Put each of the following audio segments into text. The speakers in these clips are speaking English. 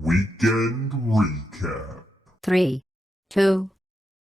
Weekend Recap. 3, 2,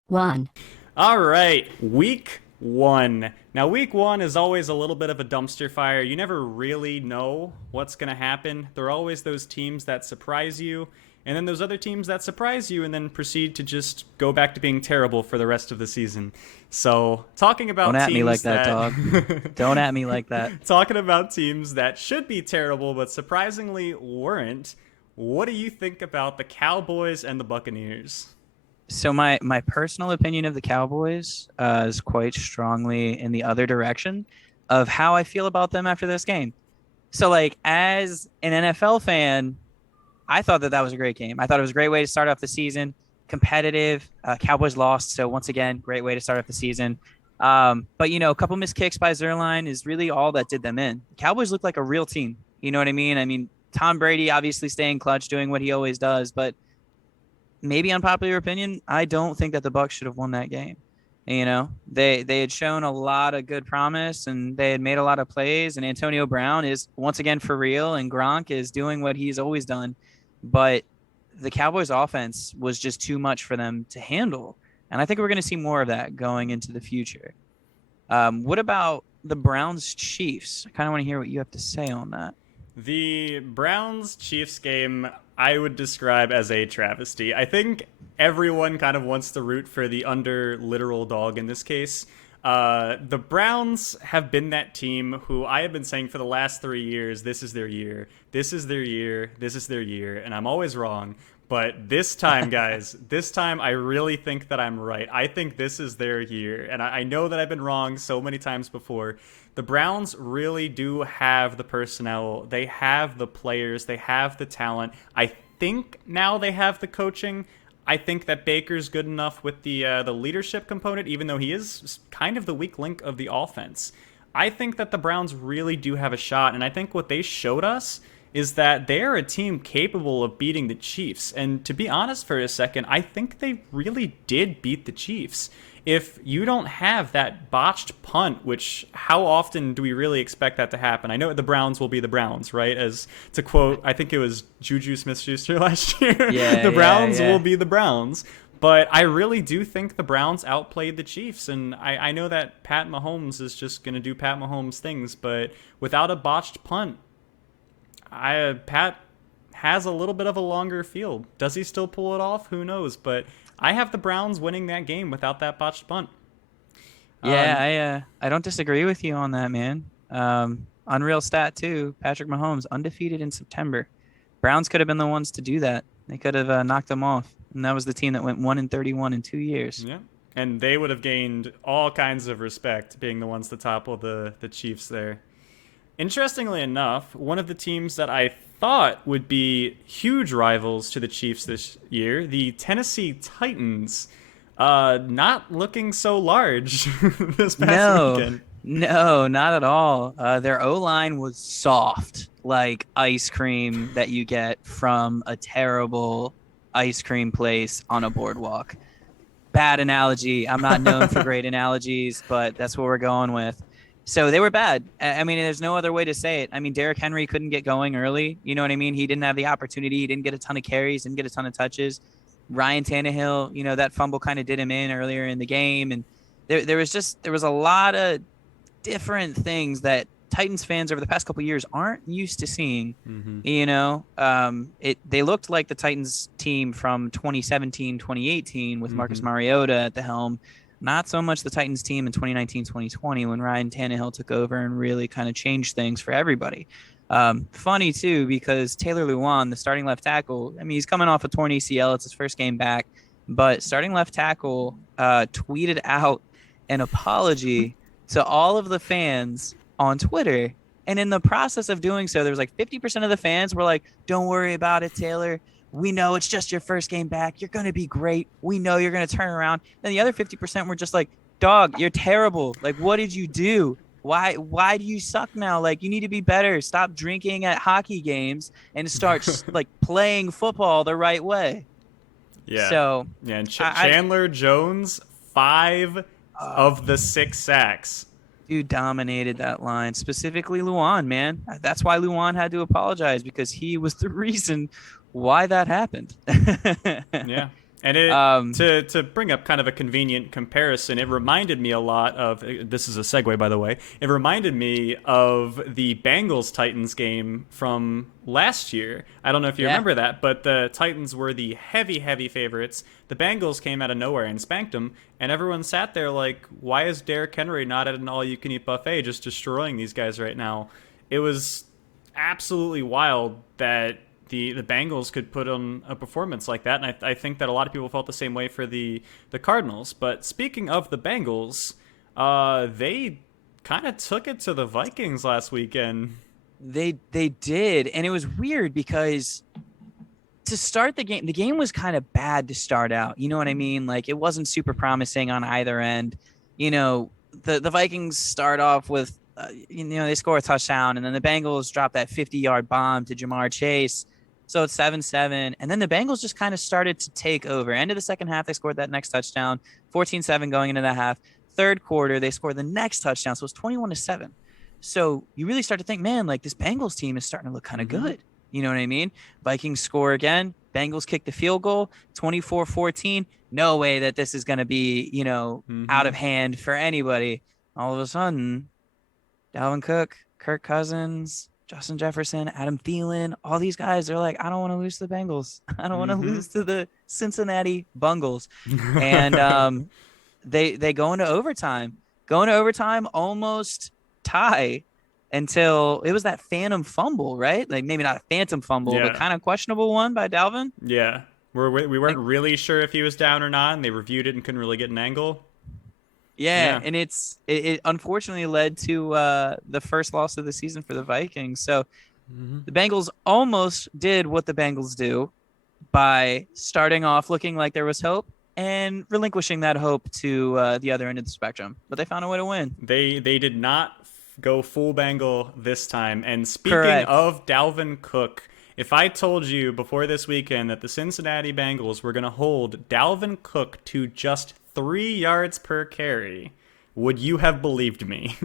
1. All right, week one. Now, week one is always a little bit of a dumpster fire. You never really know what's going to happen. There are always those teams that surprise you, and then those other teams that surprise you and then proceed to just go back to being terrible for the rest of the season. So, talking about Don't at teams me like that, dog. Don't at me like that. talking about teams that should be terrible but surprisingly weren't, what do you think about the Cowboys and the Buccaneers? So my personal opinion of the Cowboys is quite strongly in the other direction of how I feel about them after this game. So, like, as an NFL fan, I thought that was a great game. I thought it was a great way to start off the season. Competitive. Cowboys lost, so once again, great way to start off the season. But, a couple missed kicks by Zerline is really all that did them in. The Cowboys look like a real team. You know what I mean? I mean, Tom Brady obviously staying clutch, doing what he always does, but maybe unpopular opinion, I don't think that the Bucs should have won that game. They had shown a lot of good promise and they had made a lot of plays, and Antonio Brown is once again for real, and Gronk is doing what he's always done. But the Cowboys offense was just too much for them to handle. And I think we're going to see more of that going into the future. What about the Browns Chiefs? I kind of want to hear what you have to say on that. The Browns-Chiefs game I would describe as a travesty. I think everyone kind of wants to root for the under-literal dog in this case. The Browns have been that team who I have been saying for the last 3 years, this is their year, this is their year, this is their year, and I'm always wrong. But this time, guys, this time I really think that I'm right. I think this is their year, and I know that I've been wrong so many times before. The Browns really do have the personnel. They have the players. They have the talent. I think now they have the coaching. I think that Baker's good enough with the leadership component, even though he is kind of the weak link of the offense. I think that the Browns really do have a shot, and I think what they showed us is that they're a team capable of beating the Chiefs. And to be honest for a second, I think they really did beat the Chiefs. If you don't have that botched punt, which how often do we really expect that to happen? I know the Browns will be the Browns, right? As to quote, I think it was Juju Smith-Schuster last year. Yeah, the Browns yeah. will be the Browns. But I really do think the Browns outplayed the Chiefs. And I know that Pat Mahomes is just going to do Pat Mahomes things. But without a botched punt, Pat has a little bit of a longer field. Does he still pull it off? Who knows? But I have the Browns winning that game without that botched punt. Yeah, I don't disagree with you on that, man. Unreal stat too. Patrick Mahomes undefeated in September. Browns could have been the ones to do that. They could have knocked them off, and that was the team that went 1-31 in 2 years. Yeah, and they would have gained all kinds of respect being the ones to topple the Chiefs there. Interestingly enough, one of the teams that I thought would be huge rivals to the Chiefs this year, the Tennessee Titans, not looking so large this past weekend. No, not at all. Their O-line was soft, like ice cream that you get from a terrible ice cream place on a boardwalk. Bad analogy. I'm not known for great analogies, but that's what we're going with. So they were bad. I mean, there's no other way to say it. I mean, Derrick Henry couldn't get going early. You know what I mean? He didn't have the opportunity. He didn't get a ton of carries, didn't get a ton of touches. Ryan Tannehill, that fumble kind of did him in earlier in the game. And there was a lot of different things that Titans fans over the past couple of years aren't used to seeing. Mm-hmm. They looked like the Titans team from 2017, 2018 with Marcus Mariota at the helm. Not so much the Titans team in 2019, 2020 when Ryan Tannehill took over and really kind of changed things for everybody. Funny, too, because Taylor Lewan, the starting left tackle, I mean, he's coming off a torn ACL. It's his first game back. But starting left tackle tweeted out an apology to all of the fans on Twitter. And in the process of doing so, there was like 50% of the fans were like, don't worry about it, Taylor. We know it's just your first game back. You're going to be great. We know you're going to turn around. And the other 50% were just like, dog, you're terrible. Like, what did you do? Why do you suck now? Like, you need to be better. Stop drinking at hockey games and start like playing football the right way. Yeah. So yeah, and Chandler Jones, 5 of the 6 sacks. Dude dominated that line, specifically Luan, man. That's why Luan had to apologize, because he was the reason why that happened. Yeah. And it um, to bring up kind of a convenient comparison, it reminded me a lot of this is a segue by the way. It reminded me of the Bengals Titans game from last year. I don't know if you yeah, remember that, but the Titans were the heavy favorites. The Bengals came out of nowhere and spanked them, and everyone sat there like, why is Derrick Henry not at an all you can eat buffet just destroying these guys right now? It was absolutely wild that the Bengals could put on a performance like that, and I think that a lot of people felt the same way for the Cardinals. But speaking of the Bengals, they kind of took it to the Vikings last weekend. they did, and it was weird because to start the game was kind of bad to start out. You know what I mean? Like it wasn't super promising on either end. You know, the Vikings start off with they score a touchdown, and then the Bengals drop that 50-yard bomb to Jamar Chase. So it's 7-7, and then the Bengals just kind of started to take over. End of the second half, they scored that next touchdown, 14-7 going into the half. Third quarter, they scored the next touchdown, so it's 21-7. So you really start to think, man, like this Bengals team is starting to look kind of good. You know what I mean? Vikings score again. Bengals kick the field goal, 24-14. No way that this is going to be, out Mm-hmm. of hand for anybody. All of a sudden, Dalvin Cook, Kirk Cousins, Justin Jefferson, Adam Thielen, all these guys, they're like, I don't want to lose to the Bengals. I don't want to Mm-hmm. lose to the Cincinnati Bungles. And they go into overtime. Going to overtime, almost tie until it was that phantom fumble, right? Like maybe not a phantom fumble, but Yeah. kind of questionable one by Dalvin. Yeah. We weren't Like, really sure if he was down or not, and they reviewed it and couldn't really get an angle. yeah, Yeah. and it unfortunately led to the first loss of the season for the Vikings. So Mm-hmm. the Bengals almost did what the Bengals do by starting off looking like there was hope and relinquishing that hope to the other end of the spectrum. But they found a way to win. They did not go full Bengal this time. And speaking Correct. of Dalvin Cook, if I told you before this weekend that the Cincinnati Bengals were going to hold Dalvin Cook to just 3 yards per carry, would you have believed me?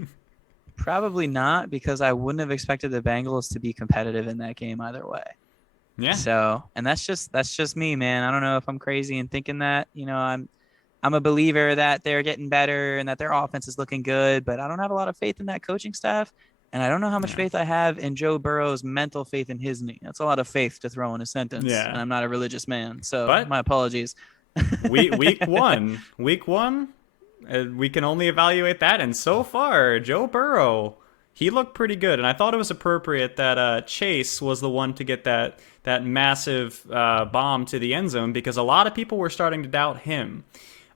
Probably not, because I wouldn't have expected the Bengals to be competitive in that game either way. Yeah. So, and that's just me, man. I don't know if I'm crazy in thinking that. I'm a believer that they're getting better and that their offense is looking good, but I don't have a lot of faith in that coaching staff. And I don't know how much Yeah. faith I have in Joe Burrow's mental faith in his knee. That's a lot of faith to throw in a sentence. And Yeah. I'm not a religious man. So But my apologies. week one, we can only evaluate that. And so far, Joe Burrow, he looked pretty good. And I thought it was appropriate that Chase was the one to get that massive bomb to the end zone because a lot of people were starting to doubt him.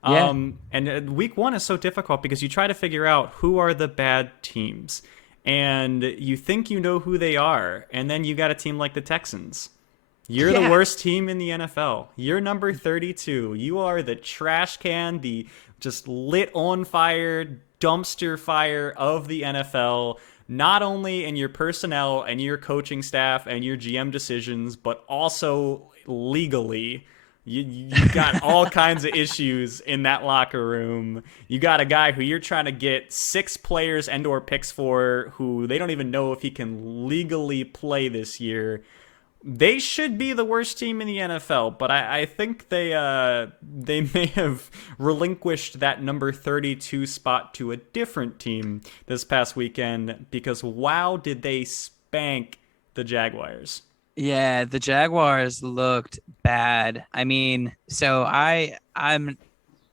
Yeah. And week one is so difficult because you try to figure out who are the bad teams. And you think you know who they are. And then you got a team like the Texans. You're the Yeah. worst team in the NFL. You're number 32. You are the trash can, the just lit on fire, dumpster fire of the NFL, not only in your personnel and your coaching staff and your GM decisions, but also legally. You got all kinds of issues in that locker room. You got a guy who you're trying to get 6 players and or picks for who they don't even know if he can legally play this year. They should be the worst team in the NFL, but I think they may have relinquished that number 32 spot to a different team this past weekend because wow, did they spank the Jaguars. Yeah, the Jaguars looked bad. I mean, so I'm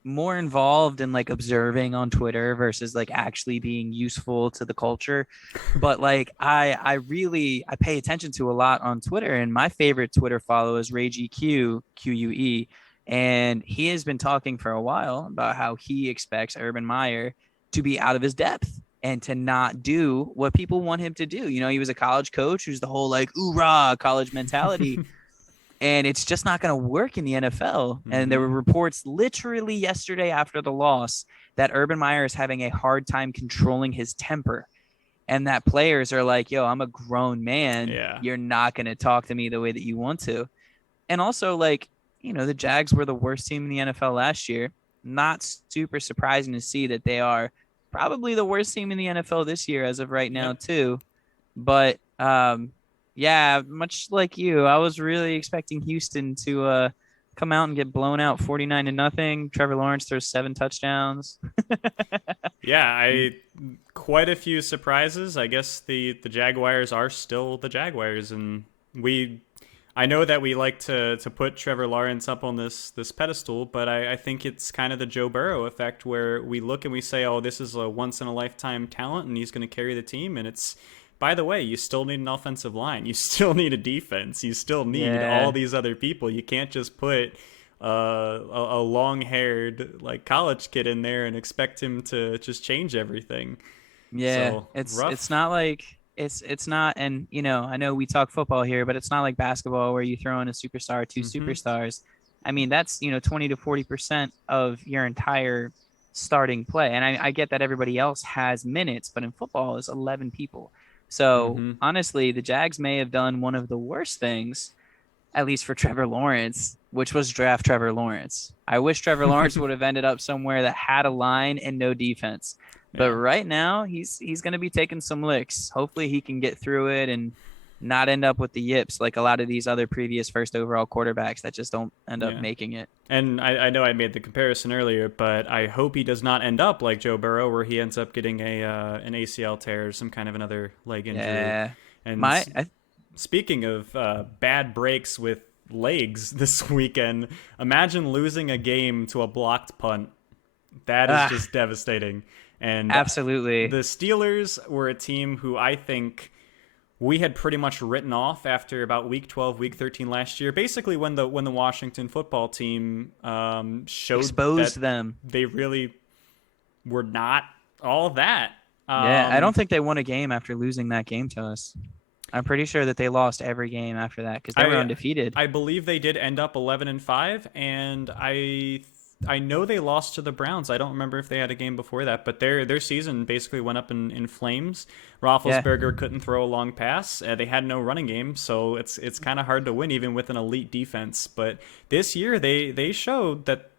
more involved in like observing on Twitter versus like actually being useful to the culture. But like I pay attention to a lot on Twitter, and my favorite Twitter follow is RayGQ, and he has been talking for a while about how he expects Urban Meyer to be out of his depth and to not do what people want him to do. He was a college coach who's the whole like oorah college mentality, and it's just not going to work in the NFL. And there were Mm-hmm. reports literally yesterday after the loss that Urban Meyer is having a hard time controlling his temper, and that players are like, yo, I'm a grown man. Yeah. You're not going to talk to me the way that you want to. And also, like, the Jags were the worst team in the NFL last year. Not super surprising to see that they are probably the worst team in the NFL this year as of right now, Yep. too. But Yeah, much like you, I was really expecting Houston to come out and get blown out 49-0. Trevor Lawrence throws 7 touchdowns. Yeah, Mm. I quite a few surprises. I guess the Jaguars are still the Jaguars, and we I know that we like to put Trevor Lawrence up on this pedestal, but I think it's kind of the Joe Burrow effect where we look and we say, oh, this is a once in a lifetime talent and he's going to carry the team. And it's, by the way, you still need an offensive line. You still need a defense. You still need all Yeah, these other people. You can't just put a long haired like college kid in there and expect him to just change everything. yeah. So It's rough. not like it's not, and I know we talk football here, but it's not like basketball where you throw in a superstar, two Hmm. superstars. I mean, that's 20 to 40% of your entire starting play. And I get that everybody else has minutes, but in football is 11 people. So Hmm. honestly, the Jags may have done one of the worst things, at least for Trevor Lawrence, which was draft Trevor Lawrence. I wish Trevor Lawrence would have ended up somewhere that had a line and no defense. But Yeah. right now, he's going to be taking some licks. Hopefully, he can get through it and not end up with the yips like a lot of these other previous first overall quarterbacks that just don't end up Yeah. making it. And I know I made the comparison earlier, but I hope he does not end up like Joe Burrow, where he ends up getting a an ACL tear or some kind of another leg injury. Yeah, And my speaking of bad breaks with legs this weekend, imagine losing a game to a blocked punt. That is ah, just devastating. And absolutely. the Steelers were a team who I think we had pretty much written off after about week 12, week 13 last year. Basically, when the Washington football team showed Exposed that them. they really were not all that. Yeah, I Um, don't think they won a game after losing that game to us. I'm pretty sure that they lost every game after that because they were I undefeated. I believe they did end up 11-5, and I know they lost to the Browns. I don't remember if they had a game before that, but their season basically went up in flames. Yeah, Roethlisberger couldn't throw a long pass. They had no running game, so it's kind of hard to win even with an elite defense. But this year they showed that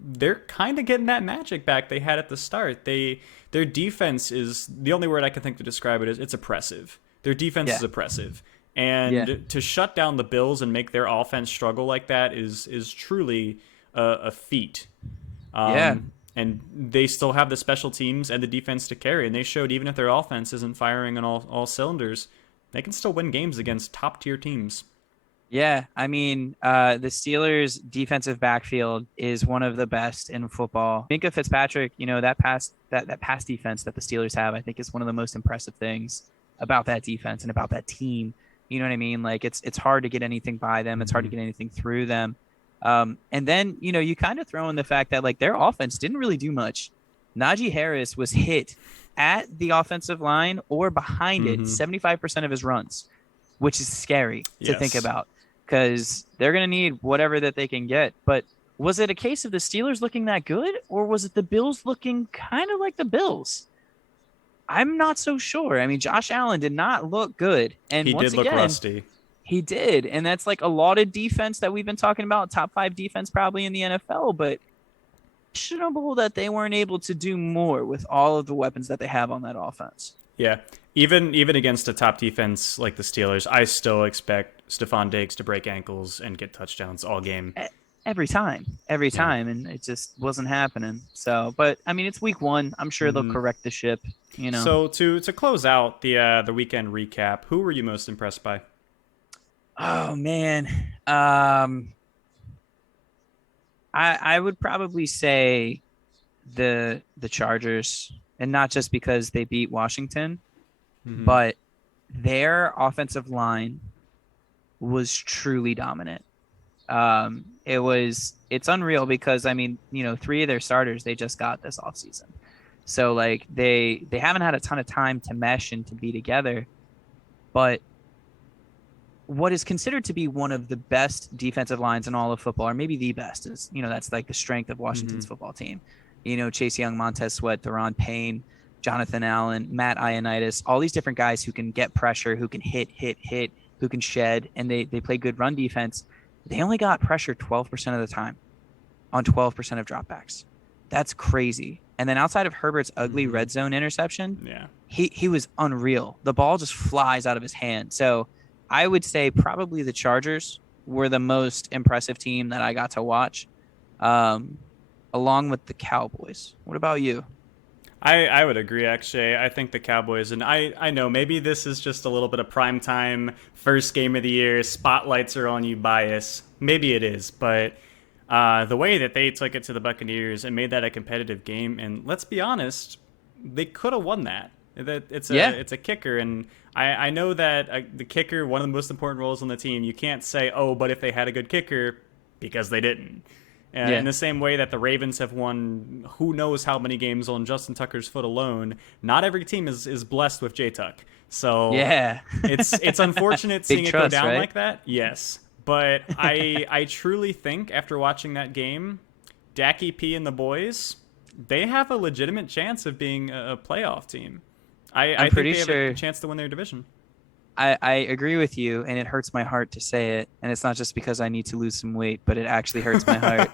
they're kind of getting that magic back they had at the start. Their defense is the only word I can think to describe it is it's oppressive. Their defense is yeah, oppressive. yeah, And to shut down the Bills and make their offense struggle like that is truly a feat. yeah. And they still have the special teams and the defense to carry. And they showed even if their offense isn't firing on all cylinders, they can still win games against top tier teams. Yeah, I mean, the Steelers' defensive backfield is one of the best in football. Minka Fitzpatrick, that pass defense that the Steelers have, I think is one of the most impressive things about that defense and about that team. You know what I mean? Like it's hard to get anything by them. It's hard to Mm-hmm. get anything through them. And then you kind of throw in the fact that like their offense didn't really do much. Najee Harris was hit at the offensive line or behind it Mm-hmm. 75% of his runs, which is scary to think Yes. about because they're going to need whatever that they can get. But was it a case of the Steelers looking that good, or was it the Bills looking kind of like the Bills? I'm not so sure. I mean, Josh Allen did not look good. And He did once look again, rusty. he did. And that's like a lauded defense that we've been talking about, top 5 defense probably in the NFL. But questionable that they weren't able to do more with all of the weapons that they have on that offense. Yeah. Even against a top defense like the Steelers, I still expect Stephon Diggs to break ankles and get touchdowns all game. Every Yeah. time, and it just wasn't happening. So, but I mean, it's week 1. I'm sure they'll Mm-hmm. correct the ship. So to close out the weekend recap, who were you most impressed by? Oh man, um, I would probably say the Chargers, and not just because they beat Washington, Mm-hmm. but their offensive line was truly dominant. It's unreal because I mean, 3 of their starters they just got this offseason. So like they haven't had a ton of time to mesh and to be together, but what is considered to be one of the best defensive lines in all of football, or maybe the best, is that's like the strength of Mm-hmm. Washington's football team. Chase Young, Montez Sweat, Deron Payne, Jonathan Allen, Matt Ioannidis, all these different guys who can get pressure, who can hit, who can shed, and they play good run defense. They only got pressure 12% of the time on 12% of dropbacks. That's crazy. And then outside of Herbert's ugly Mm-hmm. red zone interception, Yeah. he was unreal. The ball just flies out of his hand. So I would say probably the Chargers were the most impressive team that I got to watch, um, along with the Cowboys. What about you? I would agree, actually. I think the Cowboys, and I know maybe this is just a little bit of prime time, first game of the year, spotlights are on you bias. Maybe it is, but the way that they took it to the Buccaneers and made that a competitive game, and let's be honest, they could have won that. That Yeah, it's a kicker, and I know that the kicker, one of the most important roles on the team. You can't say, oh, but if they had a good kicker, because they didn't. In yeah, the same way that the Ravens have won who knows how many games on Justin Tucker's foot alone, not every team is blessed with J Tuck. So yeah. it's unfortunate Big seeing it go trust, down right? like that. Yes, but I truly think after watching that game, Dacky P and the boys, they have a legitimate chance of being a playoff team. I I'm think pretty they have sure a chance to win their division. I agree with you, and it hurts my heart to say it. And it's not just because I need to lose some weight, but it actually hurts my heart.